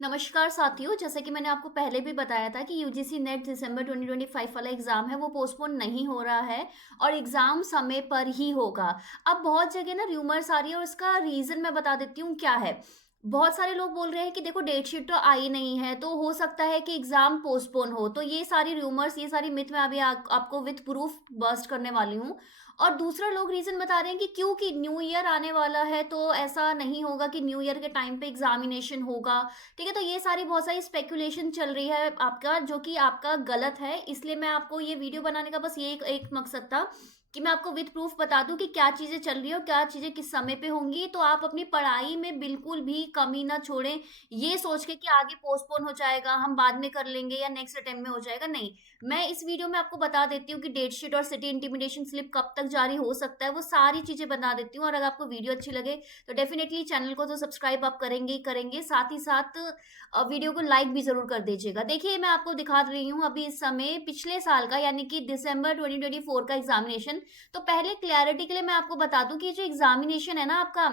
नमस्कार साथियों, जैसा कि मैंने आपको पहले भी बताया था कि यूजीसी नेट दिसंबर 2025 वाला एग्ज़ाम है वो पोस्टपोन नहीं हो रहा है और एग्ज़ाम समय पर ही होगा। अब बहुत जगह ना र्यूमर्स आ रही है और उसका रीज़न मैं बता देती हूँ क्या है। बहुत सारे लोग बोल रहे हैं कि देखो डेट शीट तो आई नहीं है, तो हो सकता है कि एग्ज़ाम पोस्टपोन हो। तो ये सारी र्यूमर्स, ये सारी मिथ मैं अभी आपको विथ प्रूफ बस्ट करने वाली हूँ। और दूसरा लोग रीज़न बता रहे हैं कि क्योंकि न्यू ईयर आने वाला है तो ऐसा नहीं होगा कि न्यू ईयर के टाइम पे एग्ज़ामिनेशन होगा। ठीक है, तो ये सारी बहुत सारी स्पेकुलेशन चल रही है आपका, जो कि आपका गलत है। इसलिए मैं आपको ये वीडियो बनाने का बस ये एक मकसद था कि मैं आपको विथ प्रूफ बता दूं कि क्या चीज़ें चल रही है और क्या चीज़ें किस समय पे होंगी, तो आप अपनी पढ़ाई में बिल्कुल भी कमी ना छोड़ें ये सोच के कि आगे पोस्टपोन हो जाएगा, हम बाद में कर लेंगे या नेक्स्ट अटेम्प्ट में हो जाएगा। नहीं, मैं इस वीडियो में आपको बता देती हूँ कि डेट शीट और सिटी इंटीमिडेशन स्लिप कब तक जारी हो सकता है, वो सारी चीज़ें बता देती हूँ। और अगर आपको वीडियो अच्छी लगे तो डेफिनेटली चैनल को तो सब्सक्राइब आप करेंगे ही करेंगे, साथ ही साथ वीडियो को लाइक भी ज़रूर कर दीजिएगा। देखिए, मैं आपको दिखा रही हूँ अभी इस समय पिछले साल का, यानी कि दिसंबर 2024 का एग्ज़ामिनेशन। तो पहले क्लैरिटी के लिए मैं आपको बता दूँ कि जो एग्ज़ामिनेशन है ना आपका,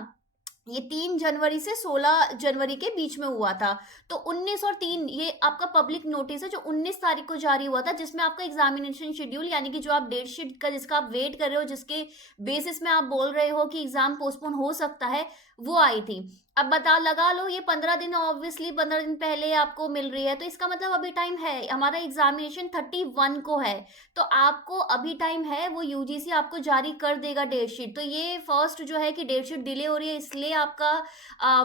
ये 3 जनवरी से 16 जनवरी के बीच में हुआ था। तो 19 और 3 ये आपका पब्लिक नोटिस है जो 19 तारीख को जारी हुआ था, जिसमें आपका एग्ज़ामिनेशन शेड्यूल, यानी कि जो आप डेट शीट का जिसका आप वेट कर रहे हो, जिसके बेसिस में आप बोल रहे हो कि एग्ज़ाम पोस्टपोन हो सकता है, वो आई थी। अब बता लगा लो, ये 15 दिन, ऑब्वियसली 15 दिन पहले आपको मिल रही है, तो इसका मतलब अभी टाइम है। हमारा एग्ज़ामिनेशन 31 को है, तो आपको अभी टाइम है, वो यूजीसी आपको जारी कर देगा डेट शीट। तो ये फर्स्ट जो है कि डेट शीट डिले हो रही है इसलिए आपका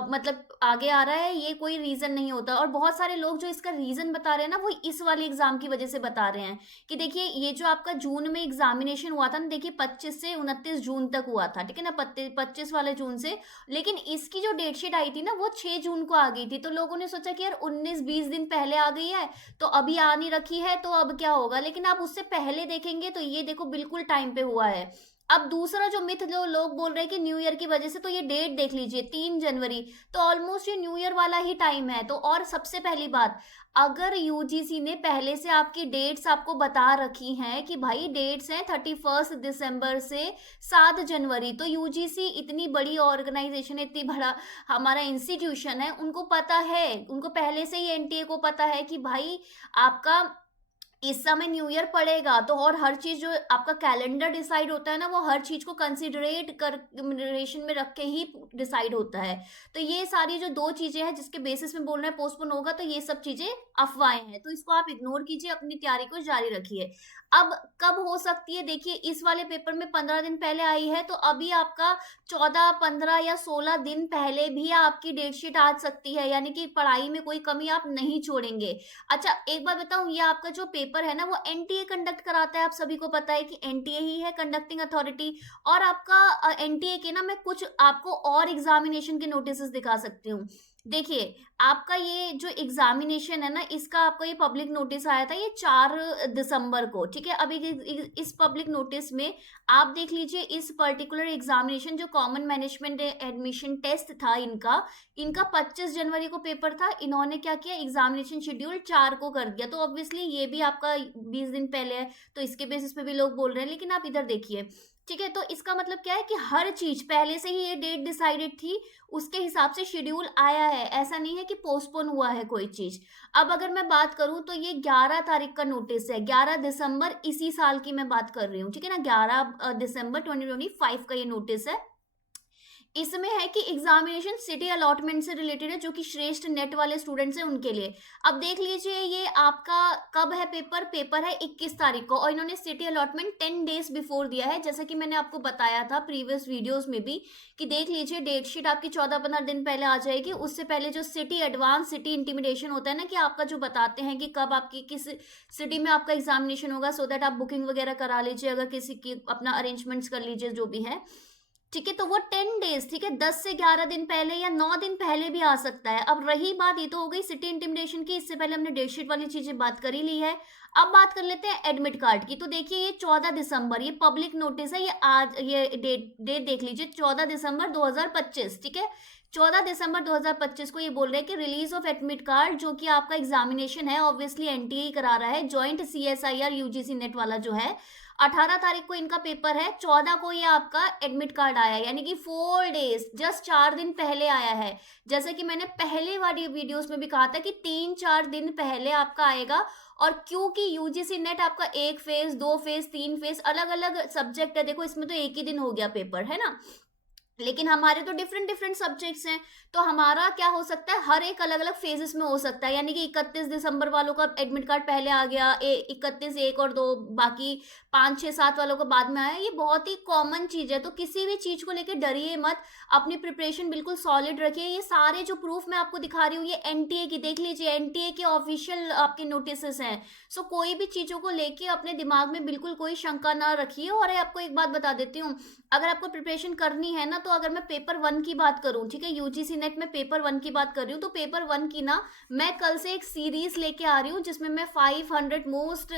मतलब आगे आ रहा है, ये कोई रीज़न नहीं होता। और बहुत सारे लोग जो इसका रीज़न बता रहे हैं ना, वो इस वाले एग्ज़ाम की वजह से बता रहे हैं कि देखिए, ये जो आपका जून में एग्ज़ामिनेशन हुआ था ना, देखिए 25 से 29 जून तक हुआ था, ठीक है ना, 25 वाले जून से। लेकिन इसकी जो डेट शीट आई थी ना, वो 6 जून को आ गई थी। तो लोगों ने सोचा कि यार 19-20 दिन पहले आ गई है, तो अभी आ नहीं रखी है, तो अब क्या होगा। लेकिन आप उससे पहले देखेंगे तो ये देखो बिल्कुल टाइम पे हुआ है। अब दूसरा जो मिथ जो लोग बोल रहे हैं कि न्यू ईयर की वजह से, तो ये डेट देख लीजिए 3 जनवरी, तो ऑलमोस्ट ये न्यू ईयर वाला ही टाइम है। तो और सबसे पहली बात, अगर यूजीसी ने पहले से आपकी डेट्स आपको बता रखी हैं कि भाई डेट्स हैं 31 दिसंबर से 7 जनवरी, तो यूजीसी इतनी बड़ी ऑर्गेनाइजेशन है, इतनी बड़ा हमारा इंस्टीट्यूशन है, उनको पता है, उनको पहले से ही एनटीए को पता है कि भाई आपका इस समय न्यू ईयर पड़ेगा। तो और हर चीज़ जो आपका कैलेंडर डिसाइड होता है ना, वो हर चीज़ को कंसिडरेशन में रख के ही डिसाइड होता है। तो ये सारी जो 2 चीज़ें हैं जिसके बेसिस में बोल रहे हैं पोस्टपोन होगा, तो ये सब चीज़ें अफ़वाहें हैं। तो इसको आप इग्नोर कीजिए, अपनी तैयारी को जारी रखिए। अब कब हो सकती है, देखिए इस वाले पेपर में 15 दिन पहले आई है, तो अभी आपका 14, 15 या 16 दिन पहले भी आपकी डेट शीट आ सकती है, यानी कि पढ़ाई में कोई कमी आप नहीं छोड़ेंगे। अच्छा, एक बात बताऊँ, ये आपका जो पेपर है ना, वो एनटीए कंडक्ट कराता है। आप सभी को पता है कि एनटीए ही है कंडक्टिंग अथॉरिटी। और आपका एनटीए के ना, मैं कुछ आपको और एग्ज़ामिनेशन के नोटिसेस दिखा सकती हूँ। देखिए, आपका ये जो एग्ज़ामिनेशन है ना, इसका आपको ये पब्लिक नोटिस आया था, ये 4 दिसंबर को, ठीक है? अभी इस पब्लिक नोटिस में आप देख लीजिए, इस पर्टिकुलर एग्ज़ामिनेशन जो कॉमन मैनेजमेंट एडमिशन टेस्ट था इनका, 25 जनवरी को पेपर था। इन्होंने क्या किया, एग्ज़ामिनेशन शेड्यूल 4 को कर दिया। तो ऑब्वियसली ये भी आपका 20 दिन पहले है, तो इसके बेसिस पे भी लोग बोल रहे हैं। लेकिन आप इधर देखिए, ठीक है? तो इसका मतलब क्या है कि हर चीज़ पहले से ही ये डेट डिसाइडेड थी, उसके हिसाब से शेड्यूल आया है। ऐसा नहीं है कि पोस्टपोन हुआ है कोई चीज़। अब अगर मैं बात करूँ, तो ये 11 तारीख का नोटिस है, 11 दिसंबर इसी साल की मैं बात कर रही हूँ, ठीक है ना? 11 दिसंबर 2025 का ये नोटिस है। इसमें है कि एग्जामिनेशन सिटी अलॉटमेंट से रिलेटेड है, जो कि श्रेष्ठ नेट वाले स्टूडेंट्स हैं उनके लिए। अब देख लीजिए, ये आपका कब है पेपर, पेपर है 21 तारीख को, और इन्होंने सिटी अलॉटमेंट 10 डेज बिफोर दिया है, जैसा कि मैंने आपको बताया था प्रीवियस वीडियोस में भी कि देख लीजिए डेट शीट आपकी 14-15 दिन पहले आ जाएगी। उससे पहले जो सिटी एडवांस सिटी इंटीमिडेशन होता है ना, कि आपका जो बताते हैं कि कब आपकी किस सिटी में आपका एग्जामिनेशन होगा, सो दैट आप बुकिंग वगैरह करा लीजिए, अगर किसी की अपना अरेंजमेंट्स कर लीजिए जो भी है, ठीक है? तो वो 10 डेज, ठीक है, 10 से 11 दिन पहले या 9 दिन पहले भी आ सकता है। अब रही बात, ये तो हो गई सिटी इंटिमिडेशन की, इससे पहले हमने डेट शीट वाली चीजें बात कर ही ली है। अब बात कर लेते हैं एडमिट कार्ड की। तो देखिए, ये 14 दिसंबर, ये पब्लिक नोटिस है, ये आज ये डेट देख लीजिए, 14 दिसंबर 2025, ठीक है? 14 दिसंबर 2025 को ये बोल रहे हैं कि रिलीज ऑफ एडमिट कार्ड, जो कि आपका एग्जामिनेशन है, ऑब्वियसली एनटीए ही करा रहा है, ज्वाइंट सीएसआईआर यूजीसी नेट वाला जो है, 18 तारीख को इनका पेपर है, 14 को ये आपका एडमिट कार्ड आया, यानी कि 4 डेज, जस्ट 4 दिन पहले आया है। जैसे कि मैंने पहले वाली वीडियोस में भी कहा था कि 3-4 दिन पहले आपका आएगा। और क्योंकि यूजीसी नेट आपका 1 फेज, 2 फेज, 3 फेज, अलग अलग सब्जेक्ट है, देखो इसमें तो एक ही दिन हो गया पेपर, है ना, लेकिन हमारे तो डिफरेंट डिफरेंट सब्जेक्ट्स हैं, तो हमारा क्या हो सकता है, हर एक अलग अलग फेजेस में हो सकता है। यानी कि 31 दिसंबर वालों का एडमिट कार्ड पहले आ गया, 31, 1 और 2, बाकी 5, 6, 7 वालों का बाद में आया। ये बहुत ही कॉमन चीज है, तो किसी भी चीज को लेकर डरिए मत, अपनी प्रिपरेशन बिल्कुल सॉलिड रखिए। ये सारे जो प्रूफ मैं आपको दिखा रही हूँ, ये एनटीए की, देख लीजिए, एनटीए के ऑफिशियल आपके नोटिस हैं। सो कोई भी चीजों को लेके अपने दिमाग में बिल्कुल कोई शंका ना रखिए। और आपको एक बात बता देती हूँ, अगर आपको प्रिपरेशन करनी है ना, तो अगर मैं पेपर 1 की बात करूं, ठीक है, यूजीसी नेट में पेपर 1 की बात कर रही हूँ, तो पेपर 1 की ना मैं कल से एक सीरीज लेके आ रही हूँ, जिसमें मैं 500 मोस्ट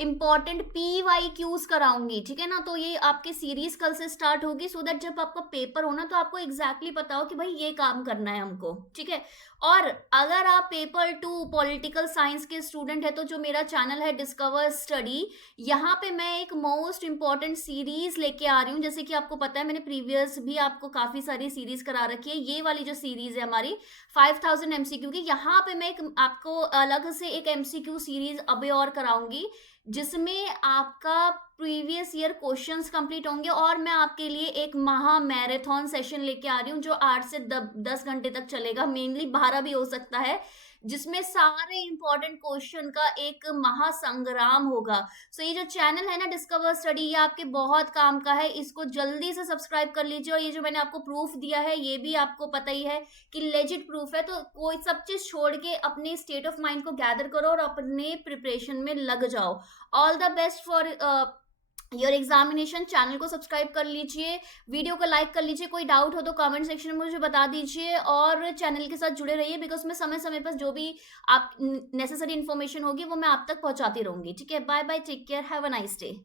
इंपॉर्टेंट PYQs कराऊंगी, ठीक है ना। तो ये आपकी सीरीज कल से स्टार्ट होगी, सो दैट जब आपका पेपर हो ना, तो आपको एग्जैक्टली पता हो कि भाई ये काम करना है हमको, ठीक है। और अगर आप पेपर 2 पॉलिटिकल साइंस के स्टूडेंट है, तो जो मेरा चैनल है डिस्कवर स्टडी, यहाँ पे मैं एक मोस्ट इंपॉर्टेंट सीरीज लेके आ रही हूँ। जैसे कि आपको पता है, मैंने प्रीवियस भी आपको काफी सारी सीरीज करा रखी है। ये वाली जो सीरीज है हमारी 5000 MCQ की, यहाँ पे मैं एक आपको अलग से एक MCQ सीरीज अभी और कराऊंगी, जिसमें आपका प्रीवियस ईयर क्वेश्चंस कंप्लीट होंगे। और मैं आपके लिए एक महा मैराथन सेशन लेके आ रही हूँ, जो 8 से 10 घंटे तक चलेगा, मेनली 12 भी हो सकता है, जिसमें सारे इंपॉर्टेंट क्वेश्चन का एक महासंग्राम होगा। सो ये जो चैनल है ना डिस्कवर स्टडी, ये आपके बहुत काम का है, इसको जल्दी से सब्सक्राइब कर लीजिए। और ये जो मैंने आपको प्रूफ दिया है, ये भी आपको पता ही है कि लेजिट प्रूफ है। तो कोई सब चीज छोड़ के अपने स्टेट ऑफ माइंड को गैदर करो और अपने प्रिपरेशन में लग जाओ। All the best for your examination. Channel को सब्सक्राइब कर लीजिए, वीडियो को लाइक कर लीजिए, कोई डाउट हो तो कमेंट सेक्शन में मुझे बता दीजिए, और चैनल के साथ जुड़े रहिए, बिकॉज मैं समय समय पर जो भी आप नेसेसरी इन्फॉर्मेशन होगी वो मैं आप तक पहुंचाती रहूंगी, ठीक है। Bye bye, take care, have a nice day.